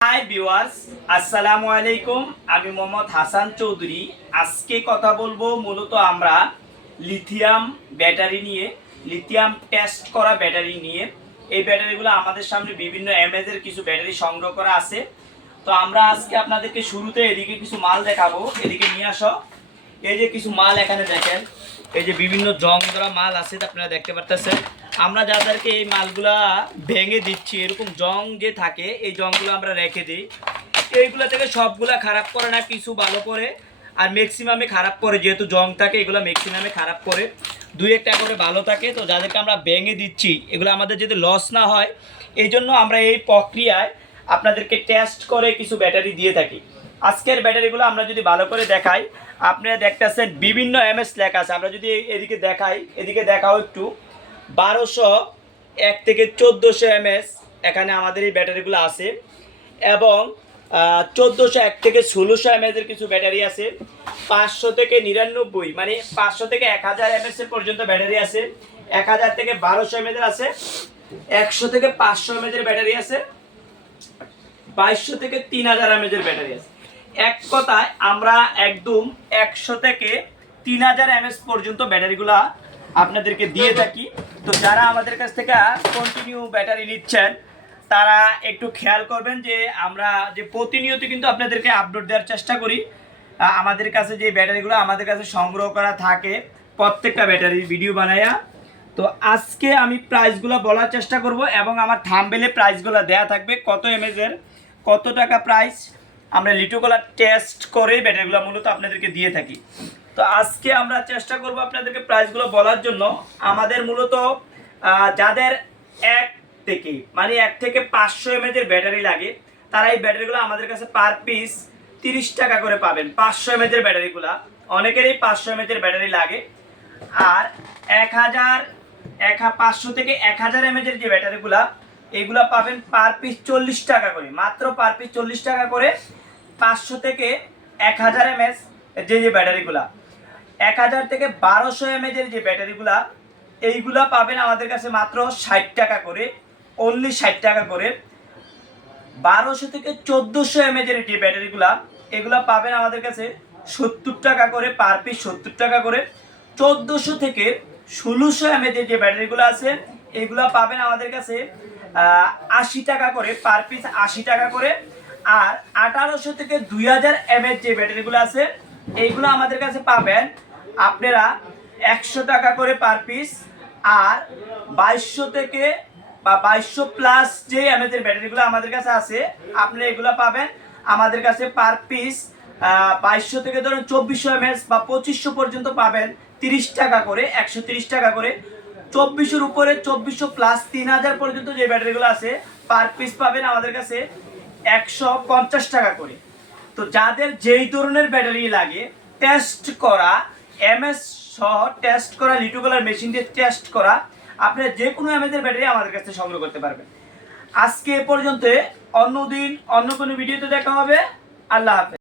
Hi viewers আসসালামু আলাইকুম আমি মোহাম্মদ হাসান চৌধুরী। আজকে কথা বলব মূলত আমরা লিথিয়াম ব্যাটারি নিয়ে লিথিয়াম টেস্ট করা ব্যাটারি নিয়ে। এই ব্যাটারিগুলো আমাদের সামনে বিভিন্ন এমএজের কিছু ব্যাটারি সংগ্রহ করা আছে। তো আমরা আজকে আপনাদেরকে শুরুতে এদিকে কিছু মাল দেখাবো। এদিকে নিয়ে আসো। এই যে কিছু মাল এখানে দেখেন। এই যে বিভিন্ন জং ধরা মাল আছে, আপনারা দেখতে পারতেছেন। আমরা যাদেরকে এই মালগুলা ভেঙে দিচ্ছি, এরকম জং যে থাকে, এই জংগুলো আমরা রেখে দিই। এইগুলো থেকে সবগুলা খারাপ করে না, কিছু ভালো করে, আর ম্যাক্সিমামে খারাপ করে, যেহেতু জং থাকে, এগুলো ম্যাক্সিমামে খারাপ করে। দুই একটা করে ভালো থাকে, তো যাদেরকে আমরা ভেঙে দিচ্ছি, এগুলো আমাদের যদি লস না হয়, এই জন্য আমরা এই প্রক্রিয়ায় আপনাদেরকে টেস্ট করে কিছু ব্যাটারি দিয়ে থাকি। আজকের ব্যাটারিগুলো আমরা যদি ভালো করে দেখাই, আপনারা দেখতেছেন বিভিন্ন এমএস লেখা আছে। আমরা যদি এদিকে দেখাই, এদিকে দেখাও একটু। বারোশো এক থেকে চোদ্দোশো এমএস এখানে আমাদের এই ব্যাটারিগুলো আছে। এবং চোদ্দোশো এক থেকে ষোলোশো এমএসের কিছু ব্যাটারি আছে। পাঁচশো থেকে নিরানব্বই মানে পাঁচশো থেকে এক হাজার এমএস পর্যন্ত ব্যাটারি আছে। এক হাজার থেকে বারোশো এমএস আছে। একশো থেকে পাঁচশো এমএস এর ব্যাটারি আছে। বাইশশো থেকে তিন হাজার এমএজের ব্যাটারি আছে। এক কথায় আমরা একদম একশো থেকে তিন হাজার এমএস পর্যন্ত ব্যাটারিগুলা আপনাদেরকে দিয়ে থাকি। তো যারা আমাদের কাছ থেকে কন্টিনিউ ব্যাটারি নিচ্ছেন, তারা একটু খেয়াল করবেন যে আমরা যে প্রতিনিয়ত কিন্তু আপনাদেরকে আপডেট দেওয়ার চেষ্টা করি। আমাদের কাছে যে ব্যাটারিগুলো আমাদের কাছে সংগ্রহ করা থাকে প্রত্যেকটা ব্যাটারির ভিডিও বানায়া। তো আজকে আমি প্রাইসগুলো বলার চেষ্টা করব এবং আমার থামবেলে প্রাইসগুলো দেয়া থাকবে। কত এমএজের কত টাকা প্রাইস আমরা লিটোকলার টেস্ট করে ব্যাটারিগুলো মূলত আপনাদেরকে দিয়ে থাকি। তো আজকে আমরা চেষ্টা করব আপনাদেরকে প্রাইসগুলো বলার জন্য। আমাদের মূলত যাদের এক থেকে মানে এক থেকে পাঁচশো এমএজের ব্যাটারি লাগে, তারা এই ব্যাটারিগুলো আমাদের কাছে পার পিস তিরিশ টাকা করে পাবেন। পাঁচশো এমএজের ব্যাটারিগুলো অনেকেরই পাঁচশো এমএজের ব্যাটারি লাগে। আর এক হাজার, এক পাঁচশো থেকে এক হাজার এমএজের যে ব্যাটারিগুলা এইগুলা পাবেন পার পিস চল্লিশ টাকা করে। মাত্র পার পিস চল্লিশ টাকা করে পাঁচশো থেকে এক হাজার এমএস যে যে ব্যাটারিগুলা এক হাজার থেকে বারোশো এমএজের যে ব্যাটারিগুলা এইগুলা পাবেন আমাদের কাছে মাত্র ষাট টাকা করে অনলি ষাট টাকা করে। বারোশো থেকে চোদ্দোশো এমএজের যে ব্যাটারিগুলা এগুলা পাবেন আমাদের কাছে সত্তর টাকা করে পার পিস সত্তর টাকা করে। চোদ্দোশো থেকে ষোলোশো এমএজের যে ব্যাটারিগুলো আছে, এগুলা পাবেন আমাদের কাছে আশি টাকা করে পার পিস আশি টাকা করে। আর আঠারোশো থেকে দুই হাজার এমএজ যে ব্যাটারিগুলো আছে এইগুলো আমাদের কাছে পাবেন আপনারা একশো টাকা করে পার পিস আর বাইশশো থেকে বা বাইশশো প্লাস যে আমাদের ব্যাটারিগুলো আমাদের কাছে আছে, আপনারা এগুলো পাবেন। আমাদের কাছে পার পিস বাইশশো থেকে ধরুন চব্বিশশো এমএস বা পঁচিশশো পর্যন্ত পাবেন তিরিশ টাকা করে, একশো তিরিশ টাকা করে। চব্বিশের উপরে চব্বিশশো প্লাস তিন হাজার পর্যন্ত যে ব্যাটারিগুলো আছে পার পিস পাবেন আমাদের কাছে একশো পঞ্চাশ টাকা করে। তো যাদের যেই ধরনের ব্যাটারি লাগে টেস্ট করা এমএস সহ টেস্ট করা লিটোকলার মেশিন দিয়ে টেস্ট করা আপনারা যে কোনো এমএসের ব্যাটারি আমাদের কাছে সংগ্রহ করতে পারবেন। আজকে এ পর্যন্ত অন্য দিন, অন্য কোনো ভিডিওতে দেখা হবে। আল্লাহ হাফেজ।